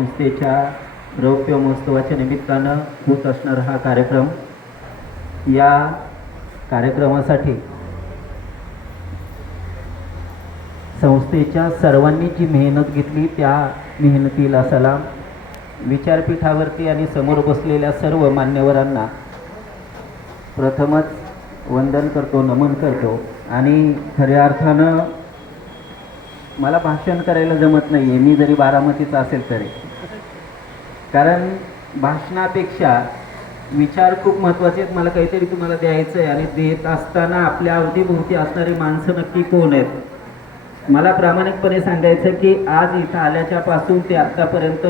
संस्थेच्या रौप्य महोत्सवाच्या निमित्तानं होत असणारा हा कार्यक्रम, या कार्यक्रमासाठी संस्थेच्या सर्वांनी जी मेहनत घेतली त्या मेहनतीला सलाम. विचारपीठावरती आणि समोर बसलेल्या सर्व मान्यवरांना प्रथमच वंदन करतो, नमन करतो. आणि खऱ्या अर्थानं मला भाषण करायला जमत नाही आहे, मी जरी बारामतीचा असेल तरी, कारण भाषणापेक्षा विचार खूप महत्त्वाचे आहेत. मला काहीतरी तुम्हाला द्यायचं आहे आणि देत असताना आपल्या अवतीभोवती असणारी माणसं नक्की कोण आहेत. मला प्रामाणिकपणे सांगायचं की आज इथं आल्याच्यापासून ते आत्तापर्यंत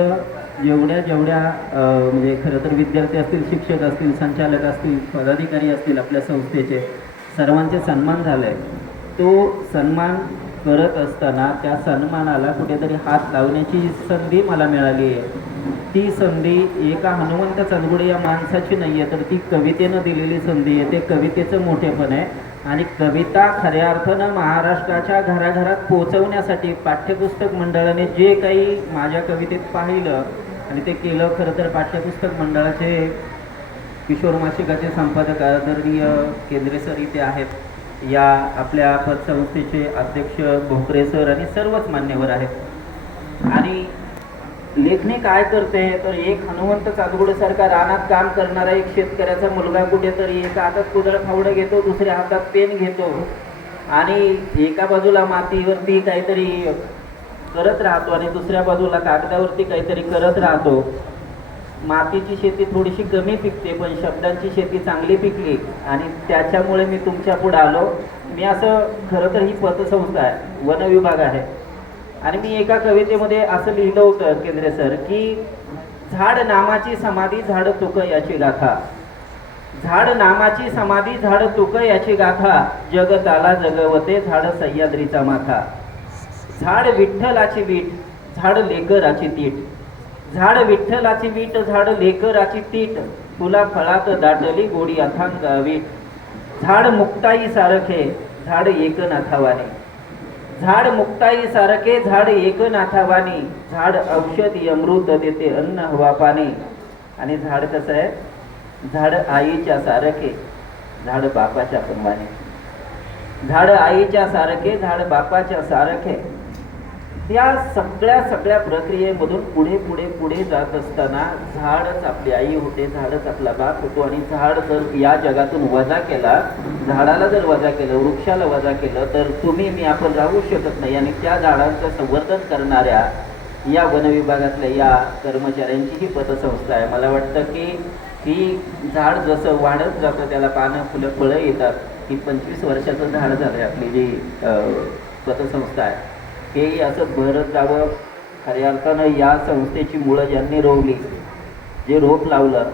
जेवढ्या म्हणजे खरं तर विद्यार्थी असतील, शिक्षक असतील, संचालक असतील, पदाधिकारी असतील, आपल्या संस्थेचे सर्वांचे सन्मान झाले आहे. तो सन्मान करत असताना त्या सन्मानाला कुठेतरी हात लावण्याची संधी मला मिळाली आहे. ती संधी एका हनुमंत चंदगुडे या माणसाची नाही आहे, तर ती कवितेनं दिलेली संधी आहे. ते कवितेचं मोठेपण आहे. आणि कविता खऱ्या अर्थानं महाराष्ट्राच्या घराघरात पोचवण्यासाठी पाठ्यपुस्तक मंडळाने जे काही माझ्या कवितेत पाहिलं आणि ते केलं. खरं तर पाठ्यपुस्तक मंडळाचे किशोर मासिकाचे संपादक आदरणीय केंद्रे सर इथे आहेत, या आपल्या पतसंस्थेचे अध्यक्ष भोकरे सर आणि सर्वच मान्यवर आहेत. आणि लेखणी काय करते तर एक हनुमंत चांदगुडेसारखा रानात काम करणारा एक शेतकऱ्याचा मुलगा कुठेतरी एका हातात कुदळ फावडं घेतो, दुसऱ्या हातात पेन घेतो आणि एका बाजूला मातीवरती काहीतरी करत राहतो आणि दुसऱ्या बाजूला कागदावरती काहीतरी करत राहतो. मातीची शेती थोडीशी कमी पिकते, पण शब्दांची शेती चांगली पिकली आणि त्याच्यामुळे मी तुमच्या पुढे आलो. मी असं खरं तर ही पतसंस्था आहे, वन विभाग आहे, आणि मी एका कवितेमध्ये असं लिहिलं होतं केंद्रे सर की झाड नामाची समाधी झाड तुक याची गाथा, झाड नामाची समाधी झाड तुक याची गाथा, जगताला जगवते झाड सह्याद्रीचा माथा, झाड विठ्ठलाची वीट झाड लेकराची तीट, झाड विठ्ठलाची वीट झाड लेकराची तीट, तुला फळात दाटली गोडी अथांग वीट, झाड मुक्ताई सारखे झाड एकनाथावाने, झाड मुक्ताई सारखे झाड एकनाथावानी, झाड औषधी अमृत देते अन्न हवा पाणी. आणि झाड कसं आहे, झाड आईच्या सारखे झाड बापाच्या प्रमाणे, झाड आईच्या सारखे झाड बापाच्या सारखे. या सगळ्या प्रक्रियेमधून पुढे जात असताना झाडच आपली आई होते, झाडच आपला बाप होतो. आणि झाड जर या जगातून वजा केला, झाडाला जर वजा केलं, वृक्षाला वजा केलं, तर तुम्ही मी आपण राहू शकत नाही. आणि त्या झाडांचं संवर्धन करणाऱ्या या वन विभागातल्या या कर्मचाऱ्यांची ही पतसंस्था आहे. मला वाटतं की ही झाड जसं वाढत जातं, त्याला पानं फुलं फळं येतात, ही 25 वर्षाचं झाड झालं आपली जी पतसंस्था आहे. हे असं भरत जावं. खऱ्या अर्थानं या संस्थेची मुळं ज्यांनी रोवली, जे रोप लावलं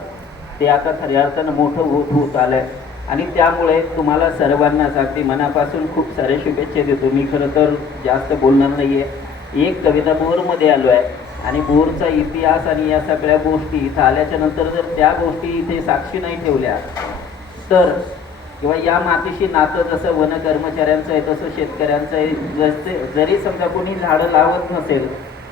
ते आता खऱ्या अर्थानं मोठं होत आलं आहे. आणि त्यामुळे तुम्हाला सर्वांना अगदी मनापासून खूप सारे शुभेच्छा देतो. मी खरं तर जास्त बोलणार नाही आहे. एक कविता बोरमध्ये आलो आहे आणि बोरचा इतिहास आणि या सगळ्या गोष्टी इथं आल्याच्या नंतर जर त्या गोष्टी इथे साक्षी नाही ठेवल्या तर, किंवा या मातीशी नातं जसं वन कर्मचाऱ्यांचं आहे तसं शेतकऱ्यांचं आहे. जरी समजा कोणी झाडं लावत नसेल,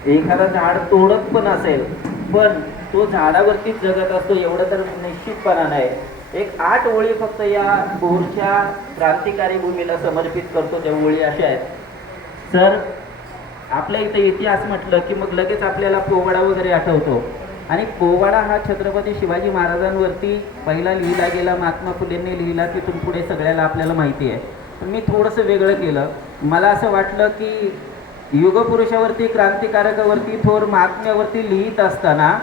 एखादा झाड तोडत पण असेल, पण तो झाडावरतीच जगत असतो एवढं तर निश्चितपणा नाही. एक 8 ओळी फक्त या बोरच्या क्रांतिकारी भूमीला समर्पित करतो. त्या ओळी अशा आहेत. सर, आपल्या इथं इतिहास म्हटलं की मग लगेच आपल्याला पोवाडा वगैरे आठवतो. आणि पोवाडा हा छत्रपती शिवाजी महाराजांवरती पहिला लिहिला गेला, महात्मा फुलेंनी लिहिला, तिथून पुढे सगळ्याला आपल्याला माहिती आहे. पण मी थोडंसं वेगळं केलं. मला असं वाटलं की युगपुरुषावरती, क्रांतिकारकावरती, थोर महात्म्यावरती लिहित असताना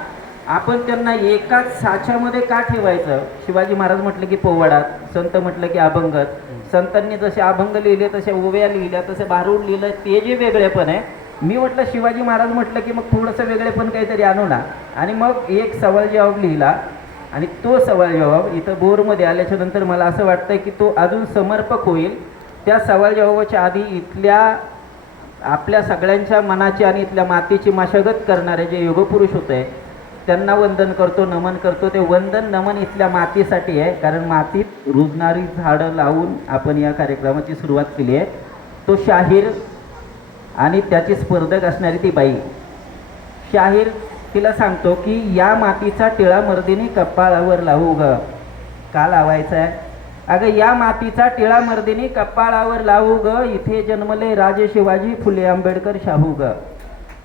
आपण त्यांना एकाच साच्यामध्ये का ठेवायचं. शिवाजी महाराज म्हटलं की पोवाडा, संत म्हटलं की अभंग, संतांनी जसे अभंग लिहिले, तसे ओव्या लिहिल्या, तसे भारूड लिहिलं, ते जे वेगळेपण आहे. मी म्हटलं शिवाजी महाराज म्हटलं की मग थोडंसं वेगळेपण काहीतरी आणू ना. आणि मग एक सवाल जवाब लिहिला. आणि तो सवाल जवाब इथं बोरमध्ये आल्याच्या नंतर मला असं वाटतं की तो अजून समर्पक होईल. त्या सवाल जवाबाच्या आधी इथल्या आपल्या सगळ्यांच्या मनाची आणि इथल्या मातीची मशागत करणारे जे युगपुरुष होते त्यांना वंदन करतो, नमन करतो. ते वंदन नमन इथल्या मातीसाठी आहे, कारण मातीत रुजणारी झाडं लावून आपण या कार्यक्रमाची सुरुवात केली आहे. तो शाहीर आणि त्याची स्पर्धक असणारी ती बाई, शाहीर तिला सांगतो की या मातीचा टिळा मर्दिनी कपाळावर लावू ग. का लावायचा आहे? अगं या मातीचा टिळा मर्दिनी कपाळावर लावू ग, इथे जन्मले राजे शिवाजी फुले आंबेडकर शाहू ग.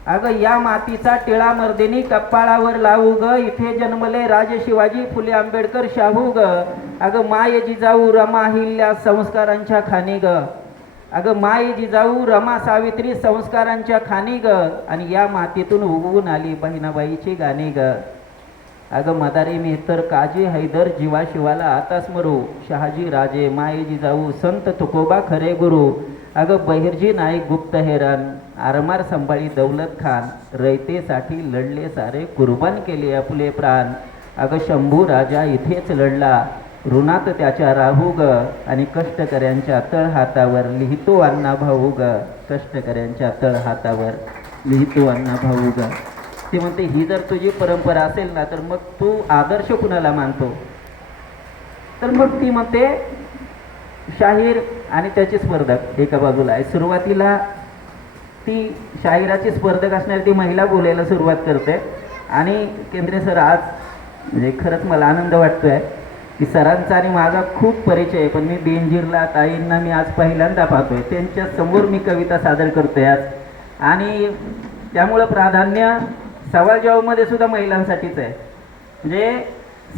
अगं या मातीचा टिळा मर्दिनी कपाळावर लावू ग, इथे जन्मले राजे शिवाजी फुले आंबेडकर शाहू ग. अगं माय जिजाऊ रमा अहिल्या संस्कारांच्या खाणी ग. अगं माय जिजाऊ रमा सावित्री संस्कारांच्या खाणी ग. आणि या मातीतून उगवून आली बहिणाबाईची गाणी ग. अगं मदारी मेहतर काजी हैदर जीवा शिवाला आता स्मरू, शहाजी राजे माय जिजाऊ संत तुकोबा खरे गुरु. अगं बहिर्जी नाईक गुप्त हेरन आरमार संभाळी दौलत खान, रयतेसाठी लढले सारे कुर्बान केले आपले प्राण. अगं शंभू राजा इथेच लढला, ऋणात त्याच्या राहू ग. आणि कष्टकऱ्यांच्या तळ हातावर लिहितो अण्णा भाऊ ग. कष्टकऱ्यांच्या तळ हातावर लिहितो अण्णा भाऊ ग. ती म्हणते ही जर तुझी परंपरा असेल ना तर मग तू आदर्श कुणाला मानतो? तर मग ती म्हणते शाहीर आणि त्याचे स्पर्धक एका बाजूला आहे. सुरुवातीला ती शाहिराची स्पर्धक असणारी ती महिला बोलायला सुरुवात करते. आणि केंद्रे सर आज म्हणजे खरंच मला आनंद वाटतोय की सरांचा आणि माझा खूप परिचय आहे, पण मी बेंजीरला ताईंना मी आज पहिल्यांदा पाहतोय, त्यांच्या समोर मी कविता सादर करतोय आज. आणि त्यामुळं प्राधान्य सवाल जवाबमध्ये सुद्धा महिलांसाठीच आहे. म्हणजे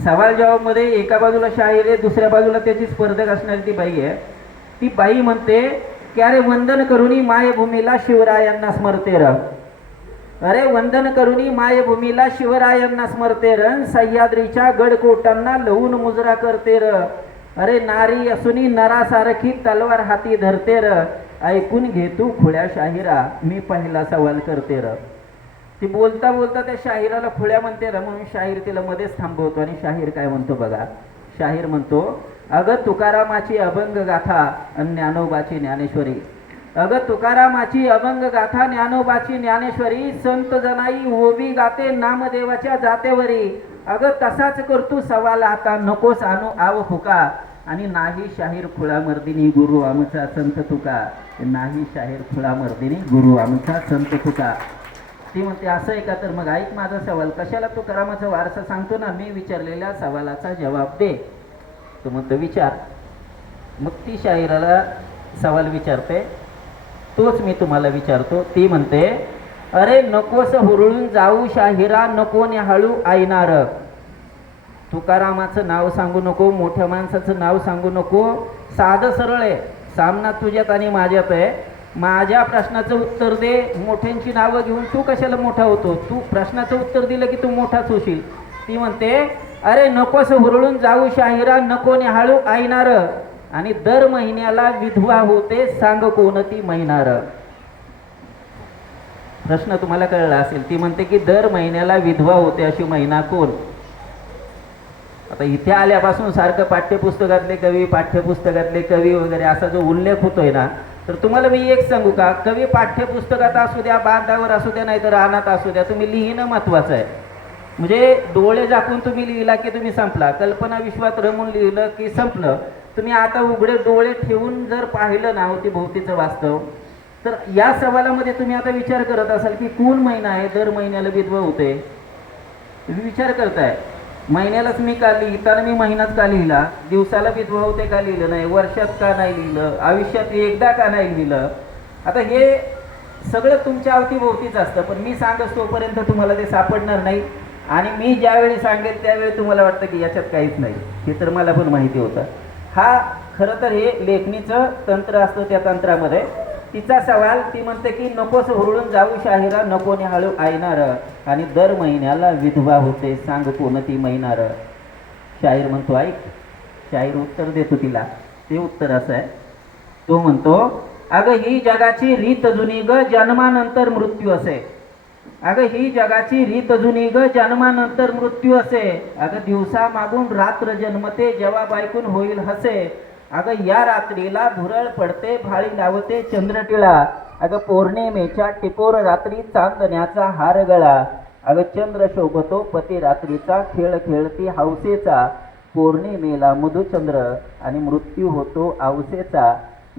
सवाल जवाबमध्ये एका बाजूला शाहीर आहे, दुसऱ्या बाजूला त्याची स्पर्धक असणारी ती बाई आहे. ती बाई म्हणते की अरे वंदन करुणी मायभूमीला शिवरायांना स्मरते र. अरे वंदन करुणी मायभूमीला शिवरायांना स्मरते र, सह्याद्रीच्या गडकोटांना लहून मुजरा करते र. अरे नारी असुनी नरासारखी तलवार हाती धरते र, ऐकून घे तू खुळ्या शाहिरा मी पहिला सवाल करते र. ती बोलता बोलता त्या शाहिराला खुळ्या म्हणते र, म्हणून शाहीर तिला मध्येच थांबवतो. आणि शाहीर काय म्हणतो बघा. शाहीर म्हणतो अगं तुकारामाची अभंग गाथा आणि ज्ञानोबाची ज्ञानेश्वरी. अगं तुकारामाची अभंग गाथा ज्ञानोबाची ज्ञानेश्वरी, संत जनाई ओबी गाते नामदेवाच्या जातेवरी. अगं तसाच करतो सवाल आता नकोस आणू आव फुका. आणि नाही शाहीर खुळा मर्दिनी गुरु आमचा संत तुका. नाही शाहीर खुळा मर्दिनी गुरु आमचा संत तुका. ती म्हणते असं आहे का? तर मग ऐक माझा सवाल, कशाला तुकारामाचा वारसा सांगतो ना, मी विचारलेल्या सवालाचा जवाब दे. तो म्हणतो विचार. मग ती शाहिराला सवाल विचारते, तोच मी तुम्हाला विचारतो. ती म्हणते अरे नकोस हुरळून जाऊ शाहिरा, नको हळू ऐनार. तुकारामाचं नाव सांगू नको, मोठ्या माणसाचं नाव सांगू नको, साधं सरळ आहे. सामना तुझ्यात आणि माझ्यात आहे. माझ्या प्रश्नाचं उत्तर दे. मोठ्यांची नावं घेऊन तू कशाला मोठा होतो? तू प्रश्नाचं उत्तर दिलं की तू मोठाच होशील. ती म्हणते अरे नकोस हुरळून जाऊ शाहिरा, नको हळू ऐनार. आणि दर महिन्याला विधवा होते सांग कोण ती महिनार. प्रश्न तुम्हाला कळला असेल. ती म्हणते की दर महिन्याला विधवा होते अशी महिना कोण? आता इथे आल्यापासून सारखं पाठ्यपुस्तकातले कवी पाठ्यपुस्तकातले कवी वगैरे असा जो उल्लेख होतोय ना, तर तुम्हाला मी एक सांगू का, कवी पाठ्यपुस्तकात असू द्या, बांधावर असू द्या, नाही तर रानात असू द्या, तुम्ही लिहिणं महत्वाचं आहे. म्हणजे डोळे झाकून तुम्ही लिहिला की तुम्ही संपला, कल्पना विश्वात रमून लिहिलं की संपलं. तुम्ही आता उघडे डोळे ठेवून जर पाहिलं ना होती भोवतीचं वास्तव, तर या सवालामध्ये तुम्ही आता विचार करत असाल की कोण महिना आहे दर महिन्याला विधवा होते. तुम्ही विचार करताय महिन्यालाच मी का लिहिताना मी महिनाच का लिहिला, दिवसाला विधवा होते का लिहिलं नाही, वर्षात का नाही लिहिलं, आयुष्यात एकदा का नाही लिहिलं. आता हे सगळं तुमच्या अवतीभोवतीच असतं, पण मी सांगत तोपर्यंत तुम्हाला ते सापडणार नाही. आणि मी ज्यावेळी सांगेल त्यावेळी तुम्हाला वाटतं की याच्यात काहीच नाही. हे तर मला पण माहिती होतं. हा खरं तर हे लेखणीचं तंत्र असतं. त्या तंत्रामध्ये तिचा सवाल, ती म्हणते की नकोस हुरळून जाऊ शाहिरा, नको हळू ऐनार. आणि दर महिन्याला विधवा होते सांग कोणती महिनार. शाहीर म्हणतो ऐक. शाहीर उत्तर देतो तिला. ते उत्तर असं आहे. तो म्हणतो अगं ही जगाची रीत जुनी ग, जन्मानंतर मृत्यू असे. अगं ही जगाची रीत जुनी ग, जन्मानंतर मृत्यू असे. अगं दिवसा मागून रात्र जन्मते, जेव्हा बायकून होईल हसे. अगं या रात्रीला भुरळ पडते, भाळी लावते चंद्रटिळा. अगं पौर्णिमेच्या टिपोर रात्री चांदण्याचा हार गळा. अगं चंद्र शोभतो पती रात्रीचा, खेळ खेळती हौसेचा. पौर्णिमेला मधुचंद्र आणि मृत्यू होतो आवसेचा.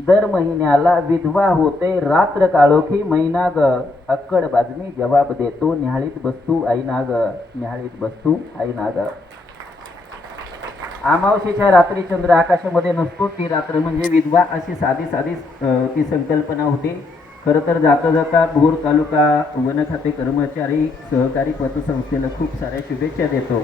दर महिन्याला विधवा होते रात्र काळोखी महिना ग, अक्कड बाजमी जवाब देतो न्याहाळीत बसतू आई ना ग, न्याहाळीत बसतू आई ना ग. अमावस्येच्या रात्री चंद्र आकाशामध्ये नसतो, ती रात्र म्हणजे विधवा, अशी साधी साधी ती संकल्पना होती. खरं तर जाता जाता भोर तालुका वन खाते कर्मचारी सहकारी पतसंस्थेला खूप साऱ्या शुभेच्छा देतो.